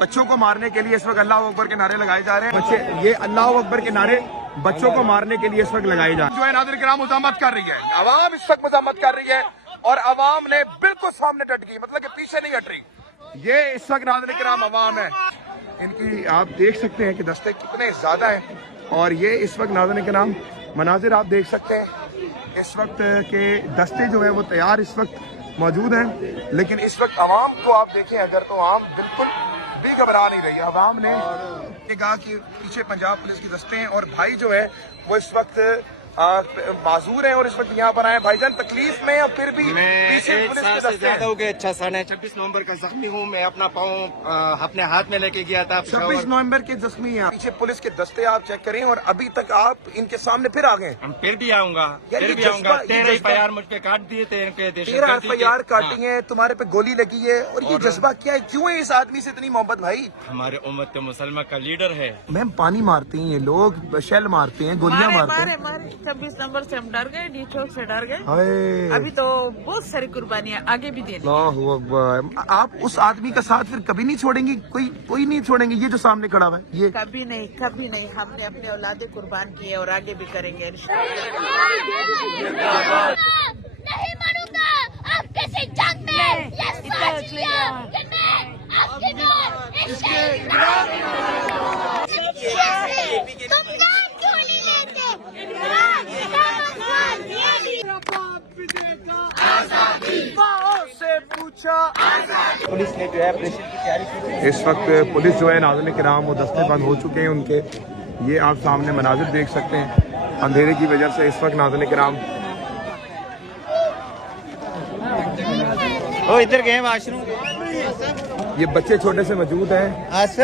बच्चों को मारने के लिए इस वक्त अल्लाह अकबर के नारे लगाए जा रहे हैं। बच्चे ये अल्लाह अकबर के नारे बच्चों को मारने के लिए इस वक्त लगाए जा रहे हैं। जो है नाज़रीन किराम मुज़ाहमत कर रही है, आवाम इस वक्त मुज़ाहमत कर रही है और आवाम ने बिल्कुल सामने डट गई, मतलब कि पीछे नहीं हट रही। ये इस वक्त नाज़रीन किराम आवाम है, इनकी आप देख सकते हैं कि दस्ते कितने ज्यादा हैं। और ये इस वक्त नाज़रीन किराम मनाजिर आप देख सकते हैं, इस वक्त के दस्ते जो है वो तैयार इस वक्त मौजूद हैं। लेकिन इस वक्त आवाम को आप देखें अगर, तो आवाम बिल्कुल भी घबरा नहीं रही। आवाम ने कहा कि पीछे पंजाब पुलिस की दस्ते हैं और भाई जो है वो इस वक्त माजूर है और इस वक्त यहाँ पर आए। भाईजान तकलीफ में और फिर भी पीछे पुलिस के दस्ते हैं। हो गए। अच्छा सन है, 26 नवंबर का जख्मी हूँ मैं, अपना पाँव अपने हाथ में लेके गया था। 26 नवंबर के जख्मी हैं, पीछे पुलिस के दस्ते आप चेक करें और अभी तक आप इनके सामने फिर आ गए। हम फिर भी आऊंगा, यार फिर भी ये आऊंगा। जज्बा- 13 ये जज्बा- FIR मुझ पे काट दिए थे इनके देश। 13 FIR काटी है, तुम्हारे पे गोली लगी है और ये जज्बा क्या है? क्यों है इस आदमी से इतनी मोहब्बत भाई? हमारे उम्मत मुसलमान का लीडर है। मैम पानी मारते हैं ये लोग, शेल मारते हैं, गोलियां मारते हैं। 26 नंबर से हम डर गए, डी चौक से डर गए। हाय अभी तो बहुत सारी कुर्बानियां आगे भी देनी। अल्लाहु अकबर। आप उस आदमी का साथ फिर कभी नहीं छोड़ेंगी? कोई नहीं छोड़ेंगे? ये जो सामने खड़ा हुआ है ये कभी नहीं, कभी नहीं। हमने अपने औलादे कुर्बान किए और आगे भी करेंगे। नहीं मरूंगा आपके से जंग में। ये सोच लिया कि मैं आपके तुम नाम क्यों नहीं लेते? पुलिस ने जो है ऑपरेशन की तैयारी की। इस वक्त पुलिस जो है नाज़रीन किराम वो दस्ते बंद हो चुके हैं उनके। ये आप सामने मनाजिर देख सकते हैं अंधेरे की वजह से। इस वक्त नाज़रीन किराम इधर गए वाशरूम। ये बच्चे छोटे से मौजूद हैं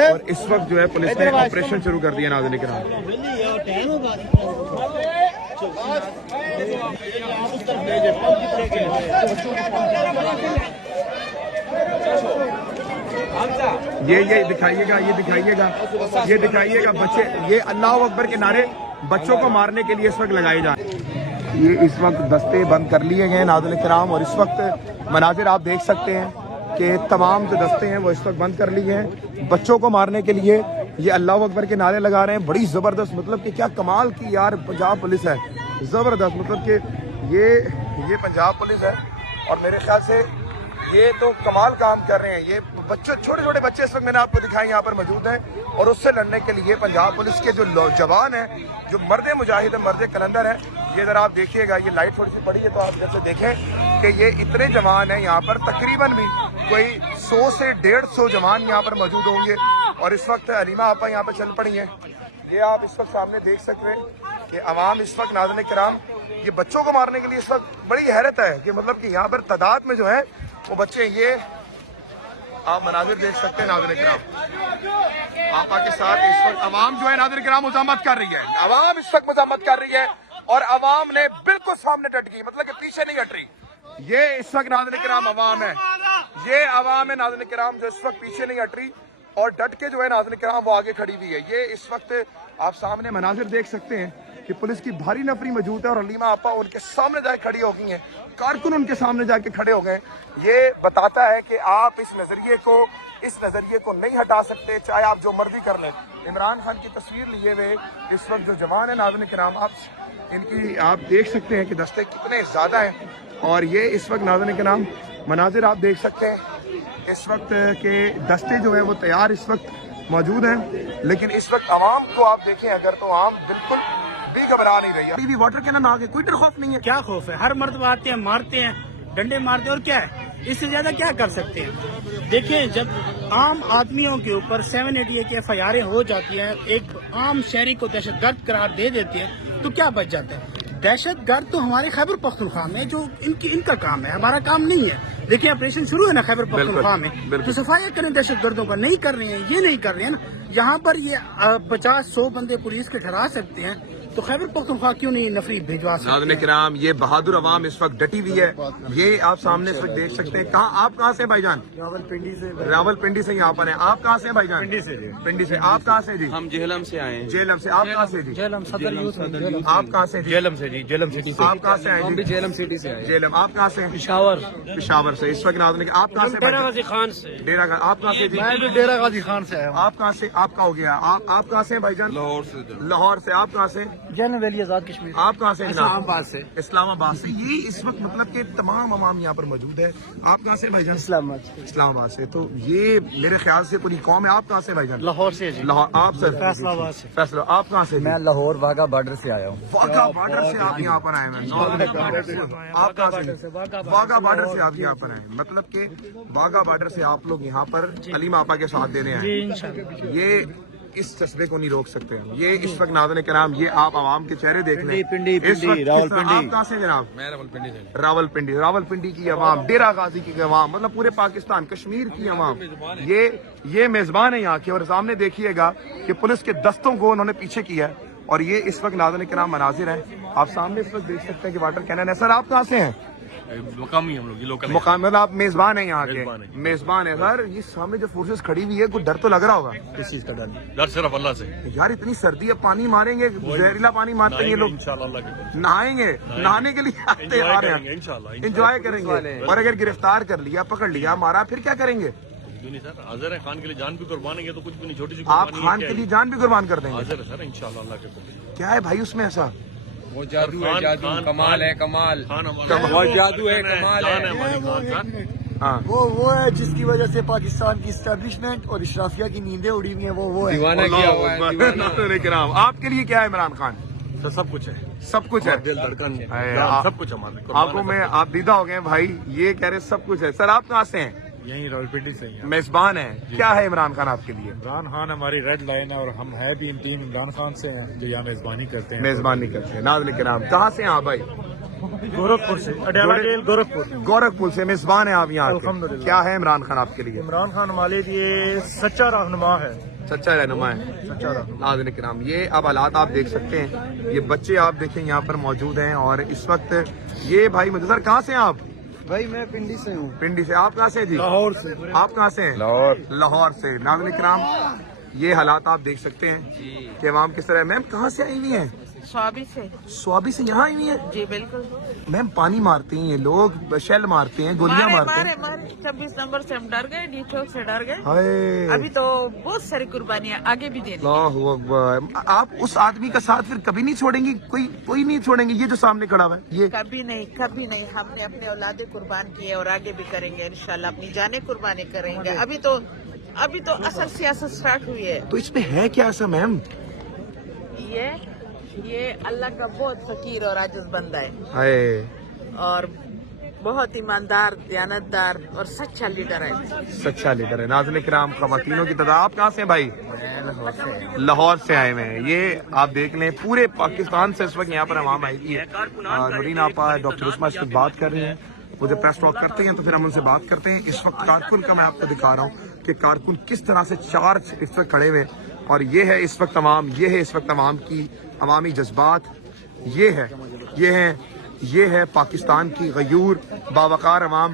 और इस वक्त जो है पुलिस ने ऑपरेशन शुरू कर दिया नाज़रीन किराम। ये दिखाइएगा बच्चे, ये अल्लाह अकबर के नारे बच्चों को मारने के लिए इस वक्त लगाए जा रहे हैं। ये इस वक्त दस्ते बंद कर लिए गए नाज़रीन किराम और इस वक्त मनाजिर आप देख सकते हैं कि तमाम जो दस्ते हैं वो इस वक्त बंद कर लिए हैं बच्चों को मारने के लिए। ये अल्लाह अकबर के नारे लगा रहे हैं, बड़ी ज़बरदस्त, मतलब कि क्या कमाल की यार पंजाब पुलिस है, ज़बरदस्त। मतलब कि ये पंजाब पुलिस है और मेरे ख्याल से ये तो कमाल काम कर रहे हैं। ये बच्चे, छोटे छोटे बच्चे इस वक्त मैंने आपको दिखाए यहाँ पर मौजूद हैं और उससे लड़ने के लिए पंजाब पुलिस के जो जवान हैं, जो मर्द मुजाहिद है, मर्द कलंदर है, ये जरा आप देखिएगा। ये लाइट थोड़ी सी पड़ी है तो आप जैसे देखें कि ये इतने जवान हैं यहाँ पर, तकरीबन भी कोई 100 से 150 जवान यहाँ पर मौजूद होंगे। और इस वक्त अलीमा आपा यहाँ पर चल पड़ी हैं। ये आप इस वक्त सामने देख सकते हैं कि अवाम इस वक्त नाज़रीन किराम ये बच्चों को मारने के लिए इस वक्त बड़ी हैरत है कि मतलब कि यहाँ पर तादाद में जो है वो बच्चे, ये आप मनाजिर देख सकते हैं नाज़रीन किराम। आपा के साथ इस वक्त अवाम जो है नाज़रीन किराम मुज़ाहमत कर रही है, अवाम इस वक्त मुज़ाहमत कर रही है और अवाम ने बिल्कुल सामने डट गई, मतलब कि पीछे नहीं हट रही। ये इस वक्त नाज़रीन किराम अवाम है, ये अवाम है नाज़रीन किराम जो इस वक्त पीछे नहीं हट रही और डट के जो है नाज़रीन किराम वो आगे खड़ी हुई है। ये इस वक्त आप सामने मनाजिर देख सकते हैं कि पुलिस की भारी नफरी मौजूद है और अलीमा आपा उनके सामने जाके खड़ी हो गई हैं, कारकुन उनके सामने जाके खड़े हो गए। ये बताता है कि आप इस नजरिए को नहीं हटा सकते, चाहे आप जो मर्जी कर लें। इमरान खान की तस्वीर लिए हुए इस वक्त जो जवान है नाज़रीन किराम, आप देख सकते हैं कि दस्ते कितने ज्यादा हैं और ये इस वक्त नाज़रीन किराम मनाजिर आप देख सकते हैं, इस वक्त के दस्ते जो है वो तैयार इस वक्त मौजूद हैं। लेकिन इस वक्त आवाम को आप देखें अगर, तो आवाम बिल्कुल भी घबरा नहीं रही। अभी वाटर कैनन आ गए, कोई डर खौफ नहीं है। क्या खौफ है? हर मर्द आते हैं, मारते हैं, डंडे मारते हैं और क्या है, इससे ज्यादा क्या कर सकते हैं? देखिए, जब आम आदमियों के ऊपर 788 की FIR हो जाती हैं, एक आम शहरी को दहशतगर्द करार दे देती है, तो क्या बच जाता है? दहशतगर्द तो हमारे खैबर पख्तूनख्वा में जो इनका काम है, हमारा काम नहीं है। देखिए, ऑपरेशन शुरू है ना खैबर पख्तूनख्वा में, तो सफाई करें दहशतगर्दों का, नहीं कर रहे हैं, ये नहीं कर रहे हैं ना। यहाँ पर ये 50-100 बंदे पुलिस के ठहरा सकते हैं, तो खैबर पख्तूनख्वा क्यों नहीं नफरी भिजवा सकते? नाज़रीन किराम, ये बहादुर अवाम इस वक्त डटी हुई है। ये आप सामने इस वक्त देख सकते हैं। आप कहाँ से हैं भाईजान? रावलपिंडी से यहाँ पर हैं। आप कहाँ से हैं भाईजान? पिंडी से। आप कहाँ से जी? हम जेहलम से आए हैं। जेलम से। आप कहाँ से जी? जेलम सदर यूथ आप कहाँ से? जेलम से जी, जेलम सिटी से। आप कहाँ से आए जी? जेलम सिटी से आए। जेलम। आप कहाँ से हैं? पिशावर पिशावर से। इस वक्त नाज़रीन, आप कहाँ से? डेरा गाजी खान से। डेरा। आप कहाँ से जी? मैं भी डेरा गाजी खान से आया हूँ। आप कहाँ से? आपका हो गया। आप कहाँ से हैं भाईजान? लाहौर से। लाहौर से। आप कहाँ से? जैन वैली आजाद कश्मीर। आप कहाँ से? इस्लामाबाद से। इस्लामाबाद से। ये इस वक्त मतलब कि तमाम अवाम यहाँ पर मौजूद है। आप कहाँ से भाईजान? इस्लामाबाद से। तो ये मेरे ख्याल से पूरी कौम है। आप कहाँ से भाईजान? लाहौर से जी। लाहौर। आप सर? फैसलाबाद से। फैसला। आप कहाँ से? मैं लाहौर वाघा बॉर्डर से आया हूँ। वाघा बॉर्डर से आप यहाँ पर आए हैं। आप कहाँ से? वाघा बॉर्डर से आप यहाँ पर आए हैं। मतलब कि वाघा बॉर्डर से आप लोग यहाँ पर हलीमा आपा के साथ देने आए। ये इस जज्बे को नहीं रोक सकते हम। ये इस वक्त नाज़रीन किराम, ये आप आवाम के चेहरे देख लें। इस वक्त आप कहाँ से जनाब? मैं रावलपिंडी से। रावलपिंडी। रावलपिंडी की अवाम, डेरा गाजी की अवाम, मतलब पूरे पाकिस्तान कश्मीर की अवाम, ये मेजबान है यहाँ के। और सामने देखिएगा कि पुलिस के दस्तों को उन्होंने पीछे किया है। और ये इस वक्त नाज़रीन किराम मनाजिर हैं। आप सामने इस वक्त देख सकते हैं कि वाटर कैनन है। सर आप कहाँ से हैं? मुकामी हम लोग, लोकल। मुकाम मतलब आप मेजबान हैं यहाँ के? मेजबान है। सर ये सामने जो फोर्सेस खड़ी हुई है, कुछ डर तो लग रहा होगा? किस चीज का डर? डर सिर्फ अल्लाह से। यार इतनी सर्दी है, पानी मारेंगे, जहरीला पानी मारते हैं ये लोग। नहाएंगे, नहाने के लिए आते आ रहे हैं, इंजॉय करेंगे। और अगर गिरफ्तार कर लिया, पकड़ लिया, मारा, फिर क्या करेंगे? नहीं सर, हाजिर है। खान के लिए जान भी कुर्बान है तो कुछ भी नहीं, छोटी सी आप खान के लिए जान भी कुर्बान कर देंगे? हाजिर है सर, इंशाल्लाह अल्लाह के। क्या है भाई उसमें ऐसा? वो जादू है, जादू, कमाल है, कमाल। वो जादू है, कमाल है। हाँ, वो है जिसकी वजह से पाकिस्तान की इस्टेब्लिशमेंट और इशराफिया की नींदें उड़ी हुई हैं। वो है दीवाना किया हुआ है, दीवाना। आपके लिए क्या है इमरान खान? सर सब कुछ है, सब कुछ है। दिल धड़कन सब कुछ हमारे। आपको में आप दीदा हो गए भाई, ये कह रहे सब कुछ है। सर आप कहाँ से हैं? यही रावलपिंडी से ही। मेजबान है। क्या है इमरान खान आपके लिए? इमरान खान हमारी रेड लाइन है और हम है भी इन टीम इमरान खान से हैं जो यहाँ मेजबानी करते हैं। मेजबानी करते हैं। नाज़रीन किराम, कहाँ से हैं आप भाई? गोरखपुर से। अडयाला जेल गोरखपुर। गोरखपुर से मेजबान है आप यहाँ के। क्या है इमरान खान आपके लिए? इमरान खान हमारे लिए सच्चा रहनुमा है। सच्चा रहनुमा है। नाज़रीन किराम, ये अब हालात आप देख सकते हैं। ये बच्चे आप देखें यहाँ पर मौजूद हैं। और इस वक्त ये भाई मुझे कहाँ से हैं आप? भाई मैं पिंडी से हूँ। पिंडी से। आप कहाँ से जी? लाहौर से। आप कहाँ से हैं? लाहौर। लाहौर से। नाज़रीन किराम, ये हालात आप देख सकते हैं कि अवाम किस तरह। मैम कहाँ से आई हुई हैं? स्वाबी से। स्वाबी से यहाँ आई हुई हैं? जी बिल्कुल। मैम पानी मारते हैं ये लोग, शेल मारते हैं, गोलियां मारते हैं। मारे 26 नंबर से हम डर गए, डी चौक से डर गए। हाय, अभी तो बहुत सारी कुर्बानियां आगे भी देनी। अल्लाहु अकबर। आप उस आदमी का साथ फिर कभी नहीं छोड़ेंगी? कोई नहीं छोड़ेंगे? ये जो सामने खड़ा हुआ है ये? कभी नहीं, कभी नहीं। हमने अपने औलादे कुर्बान किए और आगे भी करेंगे इंशाल्लाह। अपनी जाने कुर्बानी करेंगे। अभी तो असल सियासत स्टार्ट हुई है। तो इसमें है क्या ऐसा मैम? ये अल्लाह का बहुत फकीर और आजिज बंदा है हाय, और बहुत ईमानदार, दयानतदार और सच्चा लीडर है। सच्चा लीडर है। नाज़रीन किराम, ख़वातीनों की तादाद। आप कहाँ से हैं भाई? लाहौर से आए हुए हैं। ये आप देख लें, पूरे पाकिस्तान से इस वक्त यहाँ पर अवाम आई हुई है। नूरीन आपा, डॉक्टर उस्मा इस वक्त बात कर रहे हैं। वो जब प्रेस टॉक करते हैं तो फिर हम उनसे बात करते हैं। इस वक्त कारकुन का मैं आपको दिखा रहा हूँ कि कारकुन किस तरह से चार्ज इस वक्त खड़े हुए। और ये है इस वक्त अवाम, ये है इस वक्त अवाम की अवामी जज्बात। ये है पाकिस्तान की गयूर बावकार अवाम।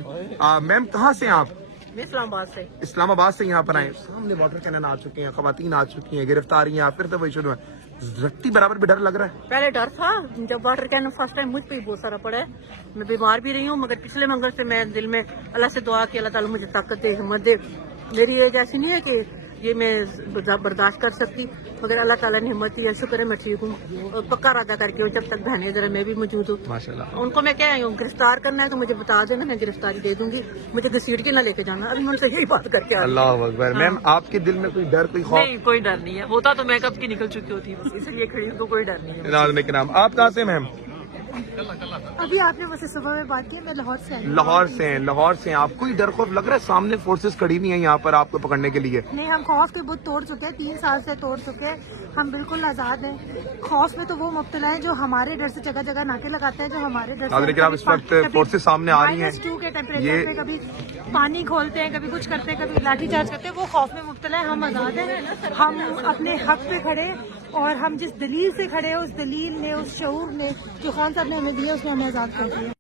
मैम कहाँ से हैं आप? इस्लामाबाद से। इस्लामाबाद से यहाँ पर आए। सामने वाटर कैनन आ चुके हैं, खवातीन आ चुकी हैं, गिरफ्तारियां फिर तो वही शुरू है। रत्ती बराबर भी डर लग रहा है। पहले डर था जब वाटर कैनन फर्स्ट टाइम मुझ पे ही बहुत सारा पड़ा है। मैं बीमार भी रही हूँ, मगर पिछले मंगल से मैं दिल में अल्लाह से दुआ की, अल्लाह ताला मुझे ताकत दे, हिम्मत दे। मेरी एज ऐसी नहीं है कि ये मैं बर्दाश्त कर सकती, मगर अल्लाह ताला ने हिम्मत दी। शुक्र है मैं ठीक हूँ और पक्का इरादा करके हूँ जब तक बहने इधर मैं भी मौजूद हूँ। माशाल्लाह। उनको मैं क्या हूँ, गिरफ्तार करना है तो मुझे बता देना, मैं गिरफ्तारी दे दूंगी। मुझे घसीट के ना लेके जाना। अभी मैं उनसे यही बात करके आ रही हूँ। अल्लाह अकबर। मैम आपके दिल में कोई डर, कोई खौफ? नहीं, कोई डर नहीं है। होता तो मैं कब की निकल चुकी होती, बस इसलिए खड़ी हूँ, तो कोई डर नहीं है। नाज़रीन किराम, आप कहाँ से मैम? अभी आपने मुझसे सुबह में बात की, मैं लाहौर से आई। लाहौर से हैं। लाहौर से हैं आप। कोई डर खौफ लग रहा है? सामने फोर्सेस खड़ी हुई हैं यहाँ पर आपको पकड़ने के लिए। नहीं, हम खौफ के बुत तोड़ चुके हैं, 3 साल से तोड़ चुके हैं। हम बिल्कुल आजाद हैं। खौफ में तो वो मुब्तला है जो हमारे डर से जगह जगह नाके लगाते हैं, जो हमारे डर से। आप इस वक्त फोर्सेस सामने आ रही हैं, -2 के टेम्परेचर पे कभी पानी खोलते हैं, कभी कुछ करते हैं, कभी लाठी चार्ज करते हैं। वो खौफ में मुब्तला है। हम आजाद हैं, हम अपने हक पे खड़े اور ہم جس دلیل سے کھڑے ہیں اس دلیل نے، اس شعور نے جو خان صاحب نے ہمیں دیا، اس نے ہمیں آزاد کر دیا.